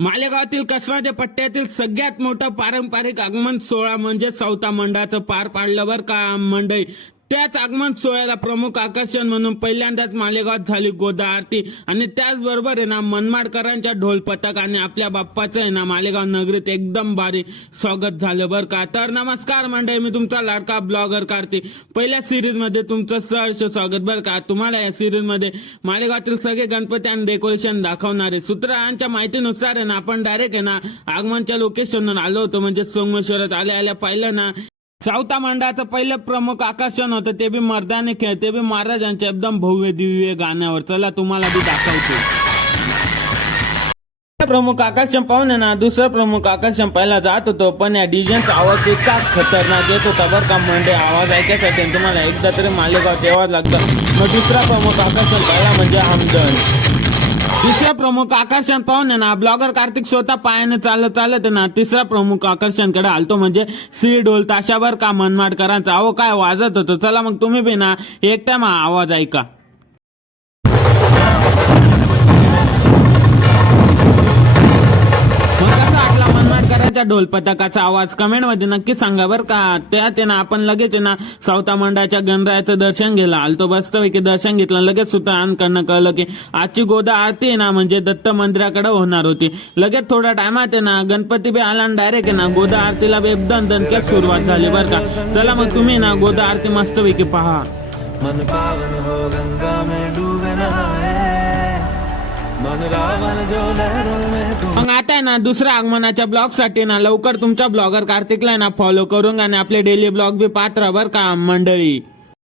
मालेगावातील कसबाचे पट्ट्यातील सगळ्यात मोठा पारंपरिक आगमन सोहळा म्हणजे चौथा मंडळाचं पार पाडलं बरं का मंडळी. त्याच आगमन सोहळ्याला प्रमुख आकर्षण म्हणून पहिल्यांदाच मालेगावात झाली गोदा आरती आणि त्याचबरोबर आहे ना मनमाडकरांच्या ढोल पथक आणि आपल्या बाप्पाचं आहे ना मालेगाव नगरीत एकदम भारी स्वागत झालं बरं का. तर नमस्कार मंडळी, मी तुमचा लाडका ब्लॉगर कार्तिक. पहिल्या सिरीज मध्ये तुमचं सहर्ष स्वागत बरं का. तुम्हाला या सिरीज मध्ये मालेगावातील सगळे गणपती आणि डेकोरेशन दाखवणार आहे. सूत्रांच्या माहितीनुसार आहे ना आपण डायरेक्ट आहे ना आगमनच्या लोकेशनवर आलो होतो, म्हणजे सोमेश्वरात आल्या पाहिलं ना चौथा मंडळाचं पहिलं प्रमुख आकर्षण होतं ते बी मर्दानी खेळ, ते बी महाराजांच्या एकदम भव्य दिव्य गाण्यावर. चला तुम्हाला बी दाखवतो. प्रमुख आकर्षण पाहून ना दुसरं प्रमुख आकर्षण पाहायला जात होतो, पण या डीजेचा आवाज इतका खतरनाक येत होता बरं का मंडळी. आवाज ऐकायसाठी तुम्हाला एकदा तरी मालेगाव यावंच लागतं. मग दुसरा प्रमुख आकर्षण पाहिला म्हणजे हमदन. तिसरा प्रमुख आकर्षण पाहून ना ब्लॉगर कार्तिक स्वतः पायाने चालत ना तिसरा प्रमुख आकर्षण कडे आलतो, म्हणजे सी ढोल ताशावर का मनमाडकरांचा अहो काय वाजत होतं. चला मग तुम्ही बी ना एक टाइम आवाज ऐका. मनमाडकरांच्या ढोल पथकाचा आवाज कमेंट मध्ये नक्की सांगा बरं का. त्यात ना आपण लगेच ना चौथा मंडळाच्या गणरायाचं दर्शन घ्यायला आलतो. वास्तविक दर्शन घेतलं, लगेच सूत्रांकडनं कळलं की आजची गोदा आरती ना म्हणजे दत्त मंदिराकडे होणार होती. लगेच थोड्या टायमात ना गणपती बी आला आणि डायरेक्ट ना गोदा आरतीला एकदम दणक्यात सुरुवात झाली बरं का. चला मग तुम्ही ना गोदा आरती मस्तपैकी पहा. मन पावन हो गंगा में डूबे नहाए, मन रावण जो लहरों में मग आता ना दुसऱ्या आगमनाच्या ब्लॉग साठी ना लवकर तुमच्या ब्लॉगर कार्तिकला ना फॉलो करून आणि आपले डेली ब्लॉग बी पाहत राहा बरं का मंडळी.